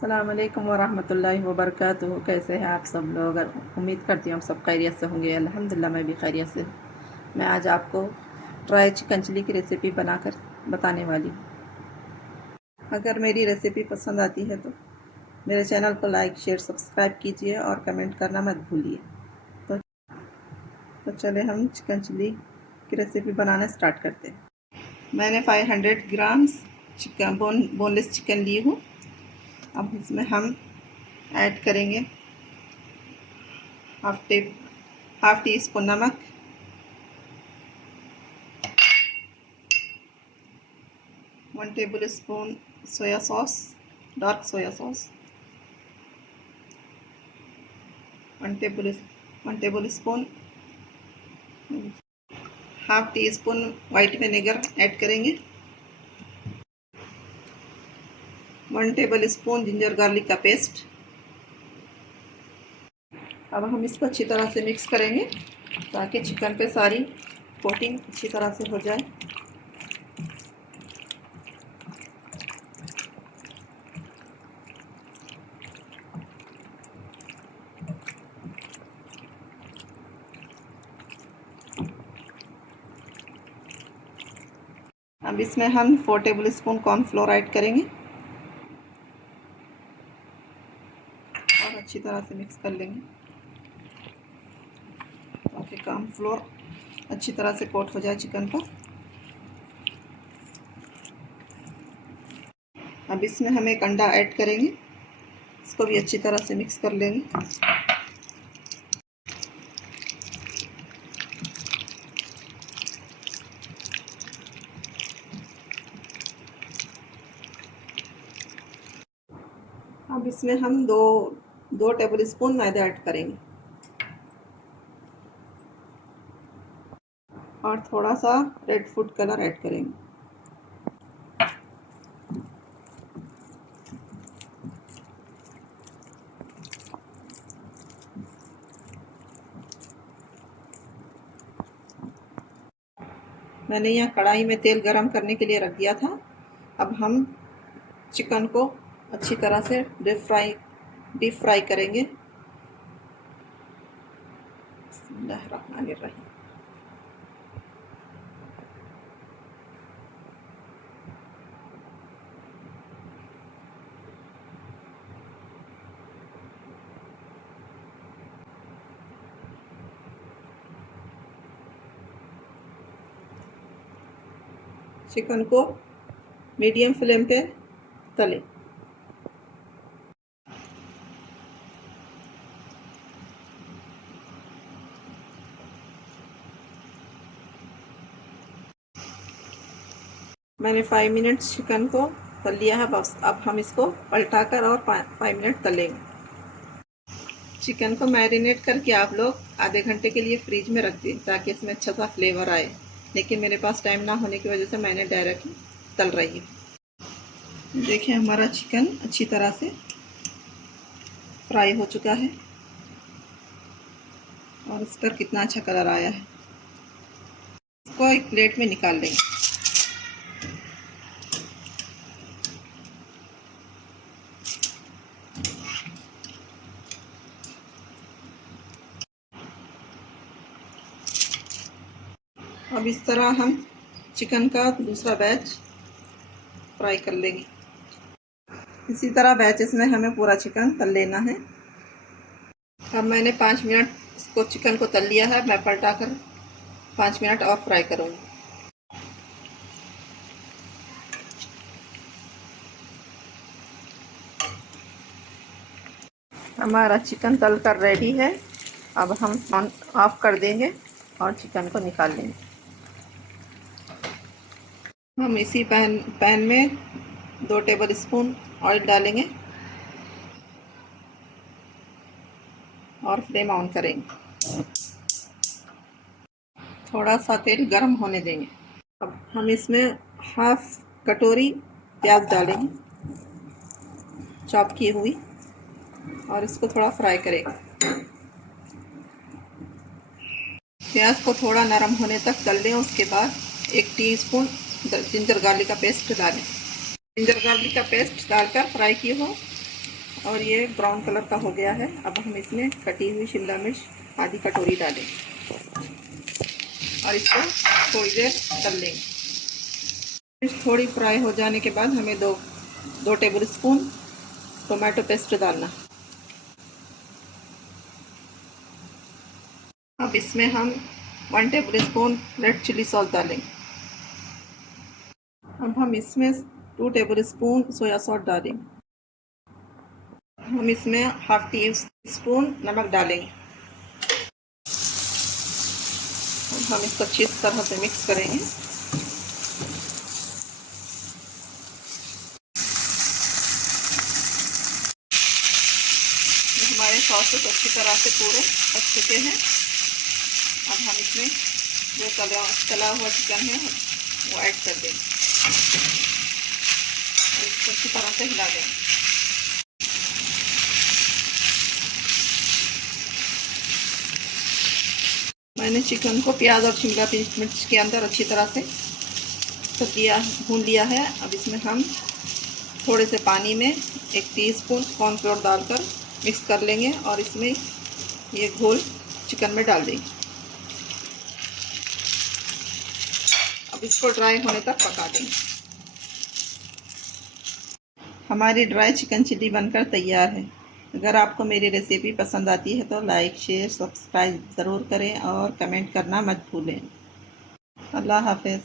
अस्सलाम वालेकुम वरहमतुल्लाहि वबरकातुहू। कैसे हैं आप सब लोग? उम्मीद करती हूँ हम सब खैरियत से होंगे। अल्हम्दुलिल्लाह मैं भी खैरियत से हूँ। मैं आज आपको ड्राई चिकन चिली की रेसिपी बनाकर बताने वाली हूँ। अगर मेरी रेसिपी पसंद आती है तो मेरे चैनल को लाइक शेयर सब्सक्राइब कीजिए और कमेंट करना मत भूलिए। तो, तो चले हम चिकन चिली की रेसिपी बनाना स्टार्ट करते हैं। मैंने 500 ग्राम्स चिकन बोनलेस चिकन ली हूँ। अब इसमें हम ऐड करेंगे हाफ टी स्पून नमक, one table spoon soya sauce, dark soya sauce, one table spoon half tea spoon white vinegar add करेंगे, 1 टेबल स्पून जिंजर गार्लिक का पेस्ट। अब हम इसको अच्छी तरह से मिक्स करेंगे ताकि चिकन पे सारी कोटिंग अच्छी तरह से हो जाए। अब इसमें हम 4 टेबल स्पून कॉर्नफ्लोर ऐड करेंगे और अच्छी तरह से मिक्स कर लेंगे ताकि कॉर्नफ्लोर अच्छी तरह से कोट हो जाए चिकन पर। अब इसमें हम एक अंडा ऐड करेंगे, इसको भी अच्छी तरह से मिक्स कर लेंगे। अब इसमें हम दो टेबल स्पून मैदा ऐड करेंगे और थोड़ा सा रेड फूड कलर ऐड करेंगे। मैंने यहाँ कढ़ाई में तेल गरम करने के लिए रख दिया था। अब हम चिकन को अच्छी तरह से डीप फ्राई करेंगे। बिस्मिल्लाहिर्रहमानिर्रहीम। चिकन को मीडियम फ्लेम पे तलें। मैंने 5 मिनट चिकन को तल लिया है। बस अब हम इसको पलटाकर और 5 मिनट तलेंगे। चिकन को मैरिनेट करके आप लोग आधे घंटे के लिए फ्रीज में रख दें ताकि इसमें अच्छा सा फ्लेवर आए, लेकिन मेरे पास टाइम ना होने की वजह से मैंने डायरेक्ट तल रही हूँ। देखिए हमारा चिकन अच्छी तरह से फ्राई हो चुका है और इस पर कितना अच्छा कलर आया है। इसको एक प्लेट में निकाल लेंगे। अब इस तरह हम चिकन का दूसरा बैच फ्राई कर लेंगे। इसी तरह बैचेस में हमें पूरा चिकन तल लेना है। अब मैंने 5 मिनट इसको चिकन को तल लिया है। मैं पलटा कर 5 मिनट और फ्राई करूँगी। हमारा चिकन तल कर रेडी है। अब हम ऑफ कर देंगे और चिकन को निकाल लेंगे। हम इसी पैन में 2 टेबल स्पून ऑयल डालेंगे और फ्लेम ऑन करेंगे। थोड़ा सा तेल गर्म होने देंगे। अब हम इसमें हाफ कटोरी प्याज डालेंगे चॉप की हुई और इसको थोड़ा फ्राई करेंगे। प्याज को थोड़ा नरम होने तक तल लें। उसके बाद 1 टीस्पून जिंजर गार्लिक का पेस्ट डालें। जिंजर गार्लिक का पेस्ट डालकर फ्राई की हो और ये ब्राउन कलर का हो गया है। अब हम इसमें कटी हुई शिमला मिर्च आधी कटोरी डालें और इसको थोड़ी देर तल लें। मिर्च थोड़ी फ्राई हो जाने के बाद हमें दो टेबल स्पून टोमेटो पेस्ट डालना। अब इसमें हम 1 tablespoon red chili sauce डालें। अब हम इसमें 2 टेबल स्पून सोया सॉस डालें। हम इसमें हाफ टी स्पून नमक डालें। हम इसको अच्छी तरह से मिक्स करेंगे। हमारे सॉसेस अच्छी तरह से पूरे पक चुके हैं। अब हम इसमें जो तला हुआ चिकन है वो ऐड कर दें और इसको अच्छी तरह से हिला दें। मैंने चिकन को प्याज और शिमला मिर्च के अंदर अच्छी तरह से भून लिया है। अब इसमें हम थोड़े से पानी में 1 टीस्पून कॉर्नफ्लोर डालकर मिक्स कर लेंगे और इसमें ये घोल चिकन में डाल देंगे। अब इसको ड्राई होने तक पका देंगे। हमारी ड्राई चिकन चिल्ली बनकर तैयार है। अगर आपको मेरी रेसिपी पसंद आती है तो लाइक शेयर सब्सक्राइब ज़रूर करें और कमेंट करना मत भूलें। अल्लाह हाफ़िज़।